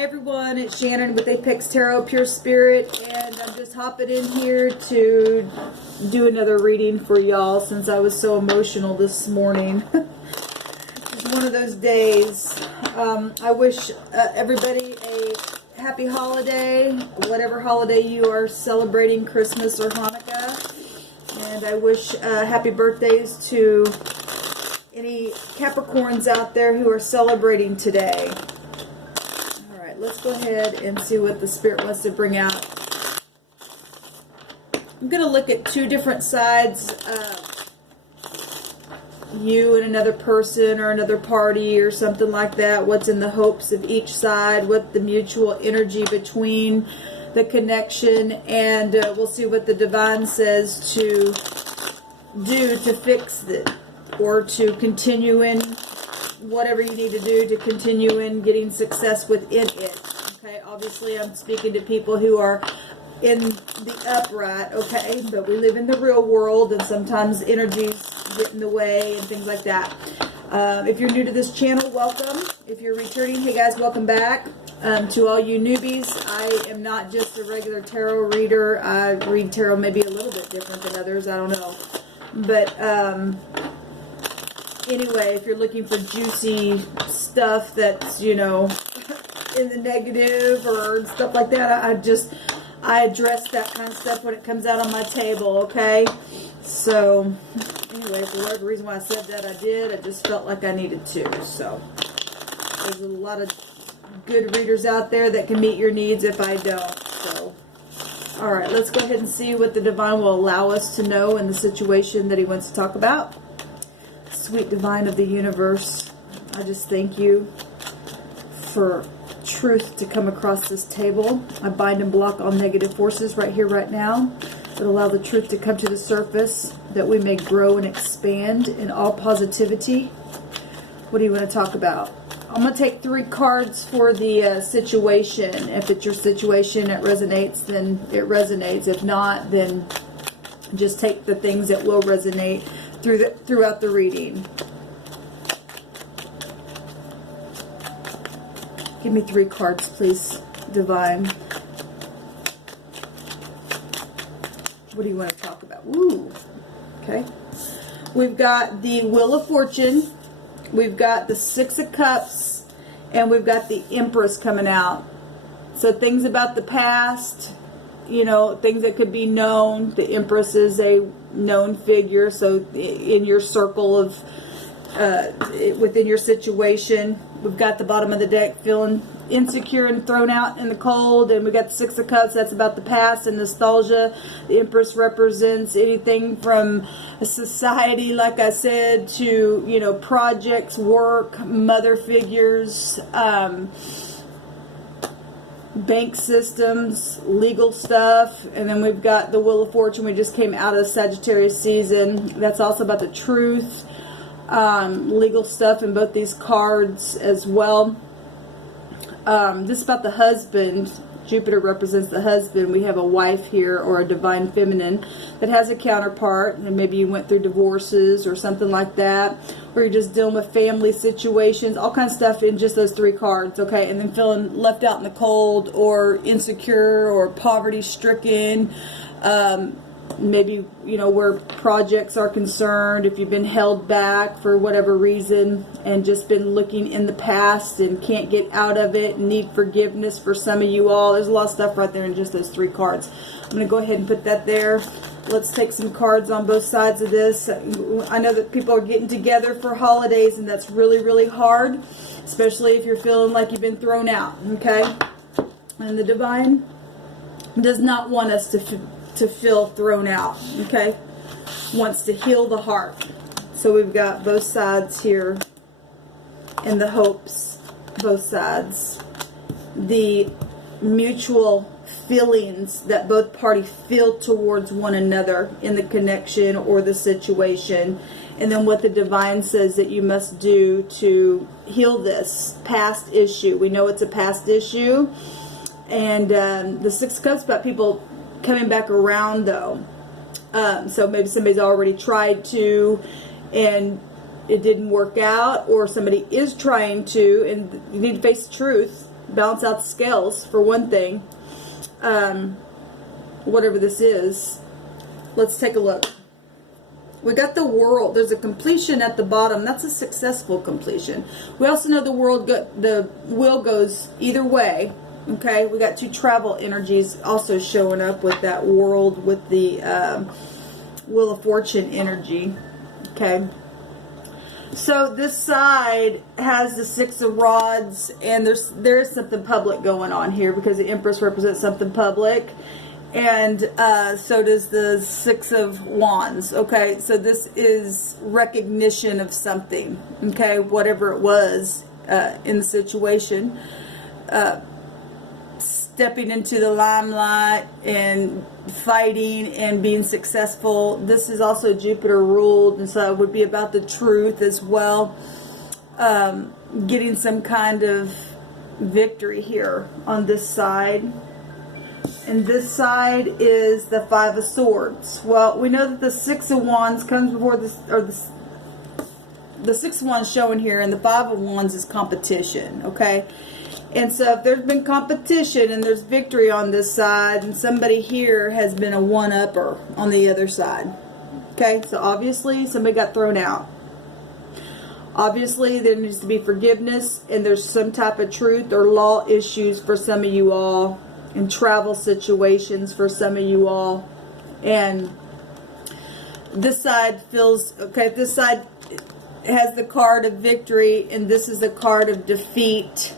Hi everyone, it's Shannon with apextarotpurespirit, and I'm just hopping in here to do another reading for y'all since I was so emotional this morning. It's one of those days. I wish everybody a happy holiday, whatever holiday you are celebrating, Christmas or Hanukkah. And I wish happy birthdays to any Capricorns out there who are celebrating today. Let's go ahead and see what the Spirit wants to bring out. I'm going to look at two different sides. You and another person or another party or something like that. What's in the hopes of each side. What the mutual energy between the connection. And we'll see what the Divine says to do to fix it. Or to continue in whatever you need to do to continue in getting success within it. Okay, obviously I'm speaking to people who are in the upright, okay, but we live in the real world and sometimes energies get in the way and things like that. If you're new to this channel, welcome. If you're returning, hey guys, welcome back. To all you newbies, I am not just a regular tarot reader. I read tarot maybe a little bit different than others, I don't know, but anyway, if you're looking for juicy stuff that's, you know, in the negative or stuff like that, I address that kind of stuff when it comes out on my table, okay? So, anyway, for whatever reason why I said that, I did. I just felt like I needed to. So, there's a lot of good readers out there that can meet your needs if I don't. So, alright, let's go ahead and see what the Divine will allow us to know in the situation that he wants to talk about. Sweet Divine of the universe, I just thank you for truth to come across this table. I bind and block all negative forces right here, right now, that allow the truth to come to the surface, that we may grow and expand in all positivity. What do you want to talk about? I'm going to take 3 cards for the situation. If it's your situation, it resonates, then it resonates. If not, then just take the things that will resonate throughout the reading. Give me 3 cards, please, Divine. What do you want to talk about? Ooh, okay. We've got the Wheel of Fortune. We've got the 6 of Cups. And we've got the Empress coming out. So things about the past, you know, things that could be known. The Empress is a known figure, so in your circle of within your situation. We've got the bottom of the deck feeling insecure and thrown out in the cold, and we got the 6 of Cups. That's about the past and nostalgia. The Empress represents anything from a society, like I said, to, you know, projects, work, mother figures, bank systems, legal stuff. And then we've got the Wheel of Fortune. We just came out of Sagittarius season. That's also about the truth, legal stuff in both these cards as well. This is about the husband. Jupiter represents the husband. We have a wife here, or a divine feminine, that has a counterpart, and maybe you went through divorces or something like that, or you're just dealing with family situations, all kinds of stuff in just those 3 cards, okay? And then feeling left out in the cold, or insecure, or poverty stricken, maybe, you know, where projects are concerned, if you've been held back for whatever reason and just been looking in the past and can't get out of it, and need forgiveness for some of you all. There's a lot of stuff right there in just those 3 cards. I'm going to go ahead and put that there. Let's take some cards on both sides of this. I know that people are getting together for holidays, and that's really, really hard, especially if you're feeling like you've been thrown out, okay? And the Divine does not want us to feel thrown out, okay? Wants to heal the heart. So we've got both sides here, and the hopes, both sides. The mutual feelings that both parties feel towards one another in the connection or the situation. And then what the Divine says that you must do to heal this past issue. We know it's a past issue. And the 6 of Cups about people coming back around, though. So maybe somebody's already tried to, and it didn't work out, or somebody is trying to, and you need to face the truth. balance out the scales for one thing. Whatever this is. Let's take a look. We got the World. There's a completion at the bottom. That's a successful completion. We also know the wheel goes either way. Okay, we got 2 travel energies also showing up with that World, with the Wheel of Fortune energy. Okay, so this side has the 6 of Rods, and there is something public going on here because the Empress represents something public, and so does the 6 of Wands. Okay, so this is recognition of something. Okay, whatever it was in the situation. Stepping into the limelight and fighting and being successful. This is also Jupiter ruled, and so it would be about the truth as well. Getting some kind of victory here on this side. And this side is the 5 of Swords. Well, we know that the 6 of Wands comes before this, or the 6 of Wands showing here, and the 5 of Wands is competition. Okay. And so if there's been competition and there's victory on this side, and somebody here has been a one-upper on the other side. Okay, so obviously somebody got thrown out. Obviously there needs to be forgiveness, and there's some type of truth or law issues for some of you all, and travel situations for some of you all. And this side feels, okay, this side has the card of victory, and this is the card of defeat.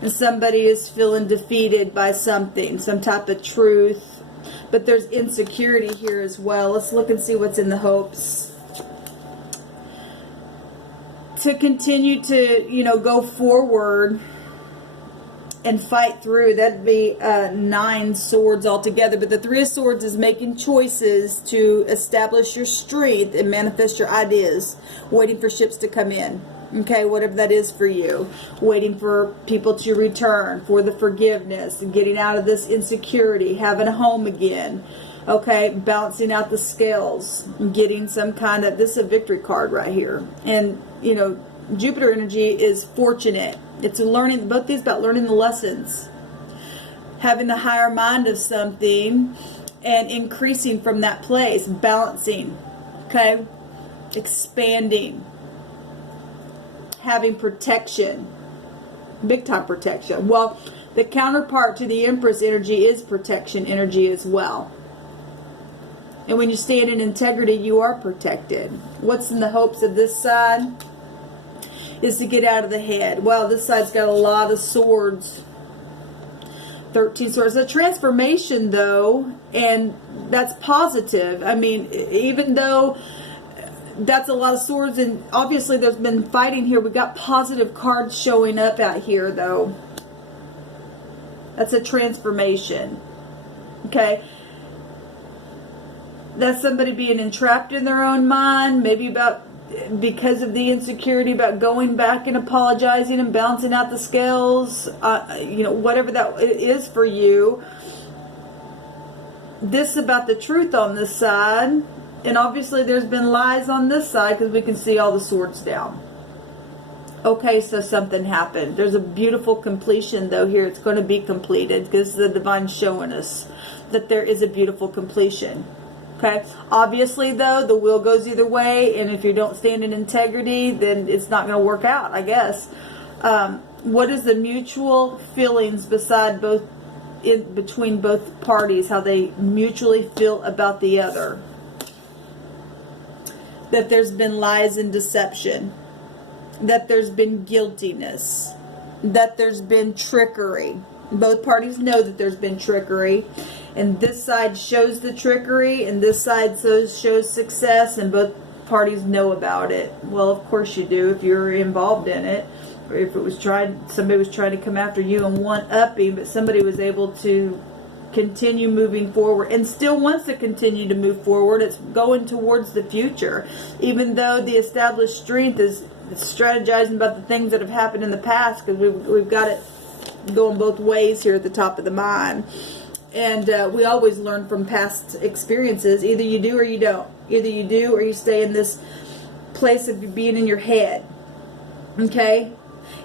And somebody is feeling defeated by something, some type of truth. But there's insecurity here as well. Let's look and see what's in the hopes. To continue to, you know, go forward and fight through. That'd be 9 swords altogether. But the 3 of Swords is making choices to establish your strength and manifest your ideas. Waiting for ships to come in. Okay, whatever that is for you. Waiting for people to return, for the forgiveness, and getting out of this insecurity, having a home again. Okay, balancing out the scales, getting some kind of, this is a victory card right here. And, you know, Jupiter energy is fortunate. It's learning, both these about learning the lessons. Having the higher mind of something and increasing from that place. Balancing. Okay, expanding. Having protection, big time protection. Well, the counterpart to the Empress energy is protection energy as well. And when you stand in integrity, you are protected. What's in the hopes of this side is to get out of the head. Well, this side's got a lot of swords. 13 swords. A transformation though, and that's positive. I mean, even though that's a lot of swords, and obviously there's been fighting here. We got positive cards showing up out here though. That's a transformation. Okay, that's somebody being entrapped in their own mind, maybe because of the insecurity about going back and apologizing and balancing out the scales. You know, whatever that is for you. This is about the truth on this side. And obviously there's been lies on this side because we can see all the swords down. Okay, so something happened. There's a beautiful completion though here. It's going to be completed because the divine showing us that there is a beautiful completion. Okay, obviously though the wheel goes either way, and if you don't stand in integrity, then it's not going to work out, I guess. What is the mutual feelings between both parties, how they mutually feel about the other? That there's been lies and deception, that there's been guiltiness, that there's been trickery. Both parties know that there's been trickery, and this side shows the trickery, and this side shows success, and both parties know about it. Well, of course you do if you're involved in it, or if it was somebody was trying to come after you and one-upping, but somebody was able to continue moving forward and still wants to continue to move forward. It's going towards the future, even though the established strength is strategizing about the things that have happened in the past, because we've got it going both ways here at the top of the mind. And we always learn from past experiences. Either you do or you don't. Either you do or you stay in this place of being in your head. Okay,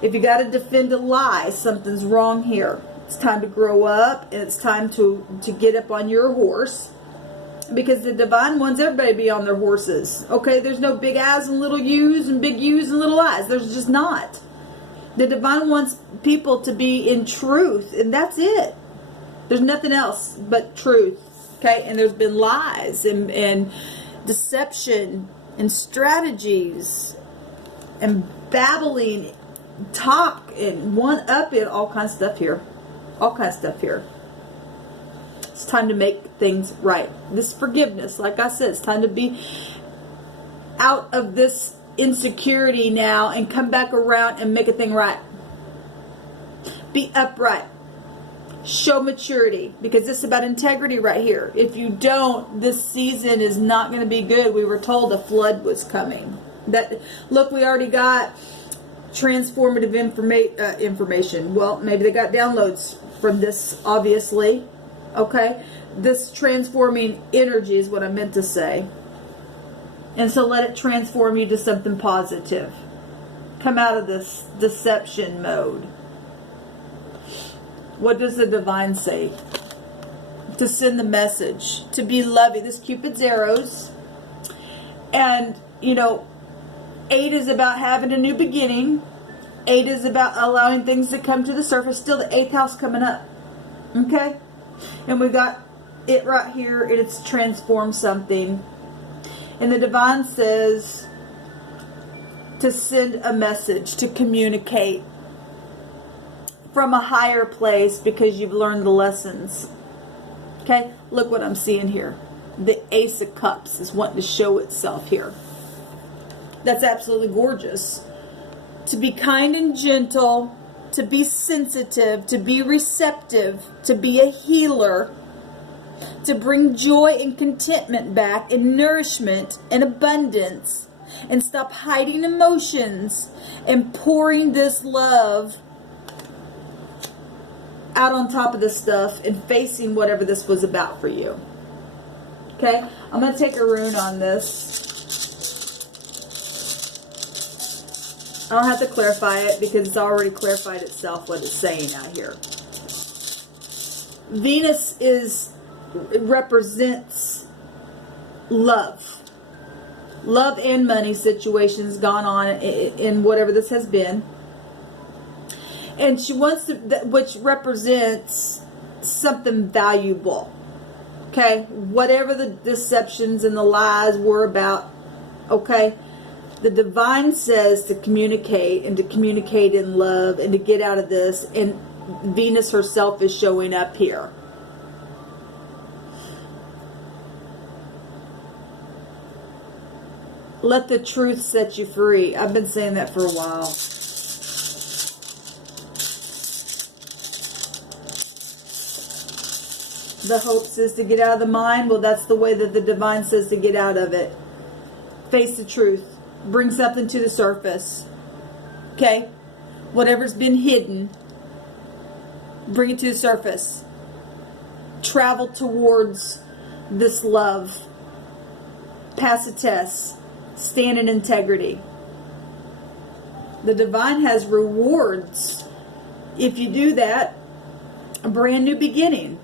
If you got to defend a lie, something's wrong here. It's time to grow up, and it's time to get up on your horse. Because the divine wants everybody to be on their horses. Okay, there's no big I's and little U's and big U's and little I's. There's just not. The divine wants people to be in truth, and that's it. There's nothing else but truth. Okay, and there's been lies and deception and strategies and babbling talk and one-upping, all kinds of stuff here. All kinds of stuff here. It's time to make things right. This forgiveness, like I said, it's time to be out of this insecurity now and come back around and make a thing right. Be upright. Show maturity, because this is about integrity right here. If you don't, this season is not going to be good. We were told a flood was coming. Look, we already got transformative information. Well, maybe they got downloads from this, obviously. Okay? This transforming energy is what I meant to say. And so let it transform you to something positive. Come out of this deception mode. What does the divine say? To send the message. To be loving. This Cupid's arrows. And, 8 is about having a new beginning. 8 is about allowing things to come to the surface. Still the 8th house coming up. Okay? And we got it right here. And it's transformed something. And the divine says to send a message. To communicate. From a higher place, because you've learned the lessons. Okay? Look what I'm seeing here. The Ace of Cups is wanting to show itself here. That's absolutely gorgeous. To be kind and gentle, to be sensitive, to be receptive, to be a healer, to bring joy and contentment back, and nourishment and abundance, and stop hiding emotions and pouring this love out on top of this stuff and facing whatever this was about for you. Okay? I'm going to take a rune on this. I don't have to clarify it because it's already clarified itself what it's saying out here. Venus represents love. Love and money situations gone on in whatever this has been. And she wants to, which represents something valuable. Okay? Whatever the deceptions and the lies were about. Okay? The divine says to communicate and to communicate in love and to get out of this. And Venus herself is showing up here. Let the truth set you free. I've been saying that for a while. The hopes is to get out of the mind. Well, that's the way that the divine says to get out of it. Face the truth. Bring something to the surface. Okay? Whatever's been hidden, bring it to the surface. Travel towards this love. Pass a test. Stand in integrity. The divine has rewards. If you do that, a brand new beginning.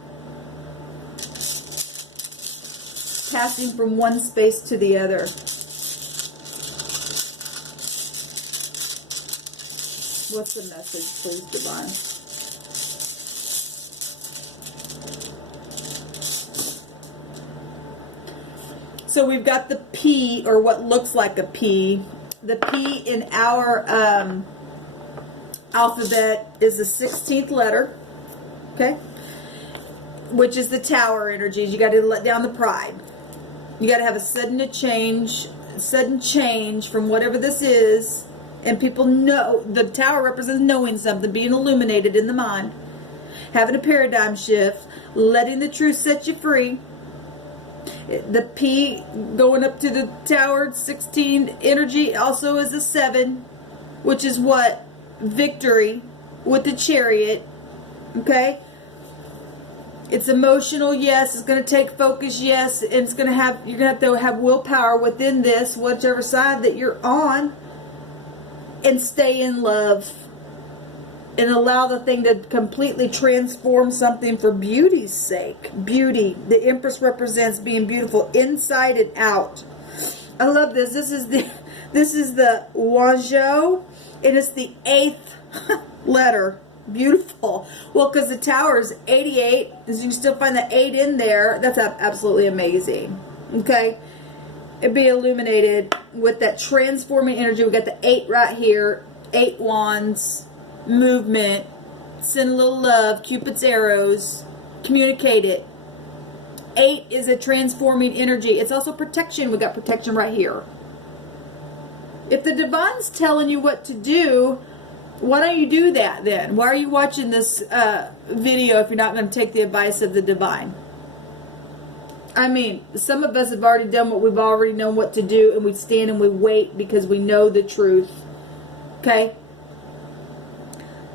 Passing from one space to the other. What's the message, please, divine? So we've got the P, or what looks like a P. The P in our alphabet is the 16th letter. Okay? Which is the Tower energies. You got to let down the pride. You got to have a sudden change from whatever this is. And people know, the Tower represents knowing something, being illuminated in the mind. Having a paradigm shift. Letting the truth set you free. The P going up to the Tower 16 energy also is a 7. Which is what? Victory with the Chariot. Okay? It's emotional, yes. It's going to take focus, yes. And it's going to have, you're going to have willpower within this, whichever side that you're on. And stay in love. and allow the thing to completely transform something for beauty's sake. Beauty. The Empress represents being beautiful inside and out. I love this. This is the Wazhou, and it's the 8th letter. Beautiful. Well, because the Tower is 88, so you can still find the 8 in there. That's absolutely amazing. Okay? It'd be illuminated with that transforming energy. We got the 8 right here. 8 wands. Movement. Send a little love. Cupid's arrows. Communicate it. 8 is a transforming energy. It's also protection. We got protection right here. If the divine's telling you what to do, why don't you do that then? Why are you watching this video if you're not going to take the advice of the divine? I mean, some of us have already done what we've already known what to do, and we stand and we wait because we know the truth. Okay?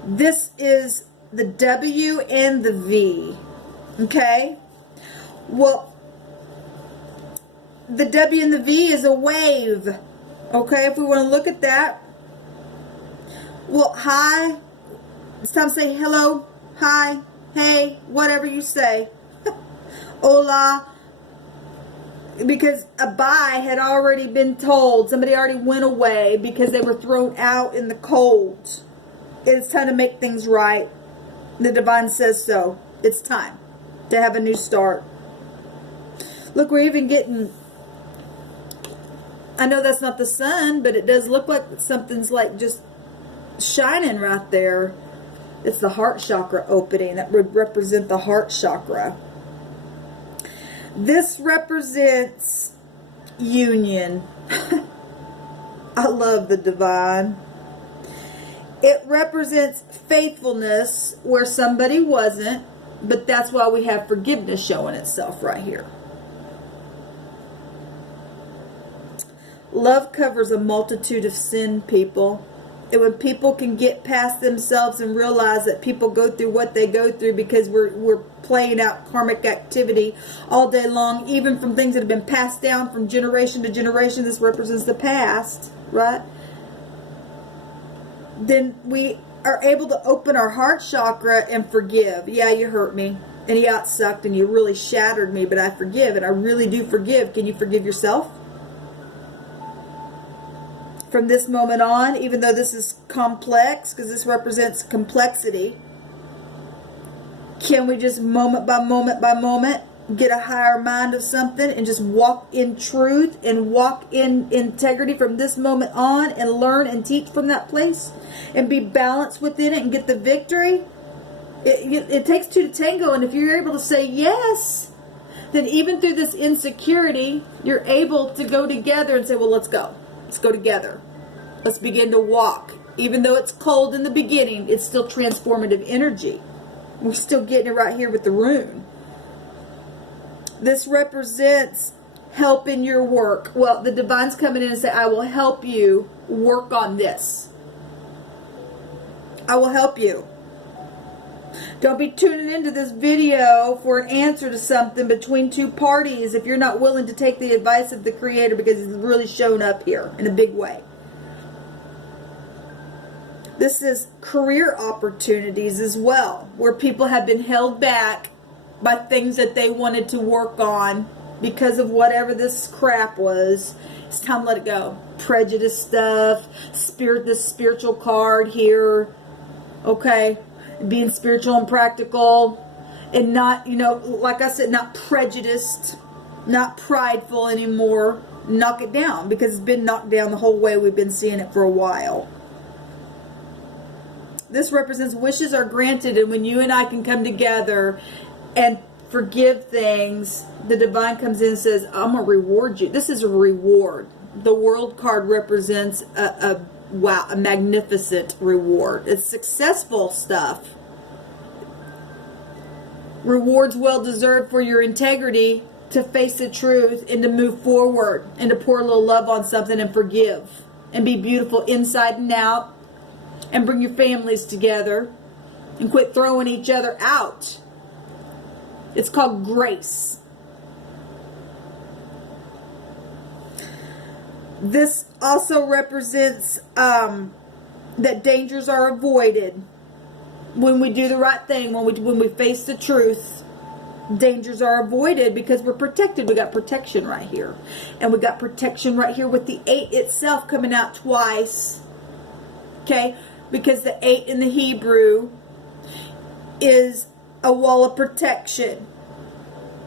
This is the W and the V. Okay? Well, the W and the V is a wave. Okay? If we want to look at that. Well, hi. It's time to say hello, hi, hey, whatever you say. Hola. Because a bye had already been told. Somebody already went away because they were thrown out in the cold. It's time to make things right. The divine says so. It's time to have a new start. Look, we're even getting... I know that's not the sun, but it does look like something's like just shining right there. It's the heart chakra opening. That would represent the heart chakra. This represents union. I love the divine. It represents faithfulness where somebody wasn't, but that's why we have forgiveness showing itself right here. Love covers a multitude of sin, people. And when people can get past themselves and realize that people go through what they go through because we're playing out karmic activity all day long, even from things that have been passed down from generation to generation. This represents the past, right? Then we are able to open our heart chakra and forgive. Yeah, you hurt me, and you got sucked, and you really shattered me, but I forgive, and I really do forgive. Can you forgive yourself? From this moment on, even though this is complex, because this represents complexity, can we just moment by moment by moment get a higher mind of something and just walk in truth and walk in integrity from this moment on and learn and teach from that place and be balanced within it and get the victory? It takes two to tango, and if you're able to say yes, then even through this insecurity, you're able to go together and say, well, let's go. Let's go together. Let's begin to walk. Even though it's cold in the beginning, it's still transformative energy. We're still getting it right here with the rune. This represents help in your work. Well, the divine's coming in and say, I will help you work on this. I will help you. Don't be tuning into this video for an answer to something between two parties if you're not willing to take the advice of the Creator, because it's really shown up here in a big way. This is career opportunities as well, where people have been held back by things that they wanted to work on because of whatever this crap was. It's time to let it go. Prejudice stuff, this spiritual card here, okay? Being spiritual and practical, and not, like I said, not prejudiced, not prideful anymore. Knock it down, because it's been knocked down the whole way. We've been seeing it for a while. This represents wishes are granted, and when you and I can come together and forgive things, the divine comes in and says, I'm going to reward you. This is a reward. The World card represents a magnificent reward. It's successful stuff. Rewards well deserved for your integrity to face the truth and to move forward and to pour a little love on something and forgive and be beautiful inside and out and bring your families together and quit throwing each other out. It's called grace. This also represents that dangers are avoided. when we do the right thing, when we face the truth, dangers are avoided because we're protected. We got protection right here. And we got protection right here with the 8 itself coming out twice. Okay? Because the 8 in the Hebrew is a wall of protection.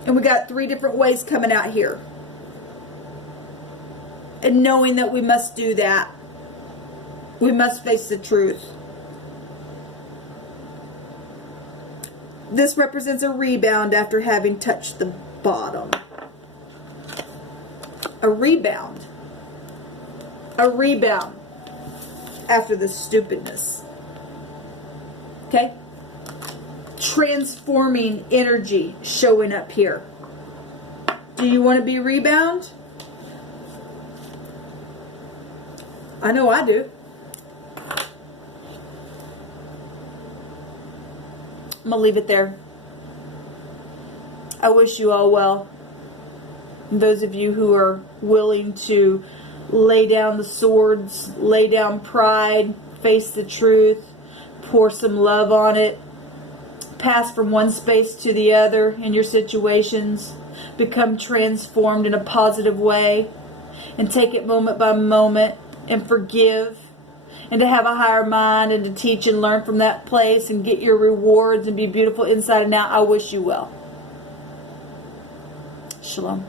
And we got 3 different ways coming out here. And knowing that we must do that. We must face the truth. This represents a rebound after having touched the bottom. A rebound. A rebound after the stupidness. Okay? Transforming energy showing up here. Do you want to be rebound? I know I do. I'm going to leave it there. I wish you all well. And those of you who are willing to lay down the swords, lay down pride, face the truth, pour some love on it, pass from one space to the other in your situations, become transformed in a positive way, and take it moment by moment and forgive, and to have a higher mind and to teach and learn from that place and get your rewards and be beautiful inside and out. I wish you well. Shalom.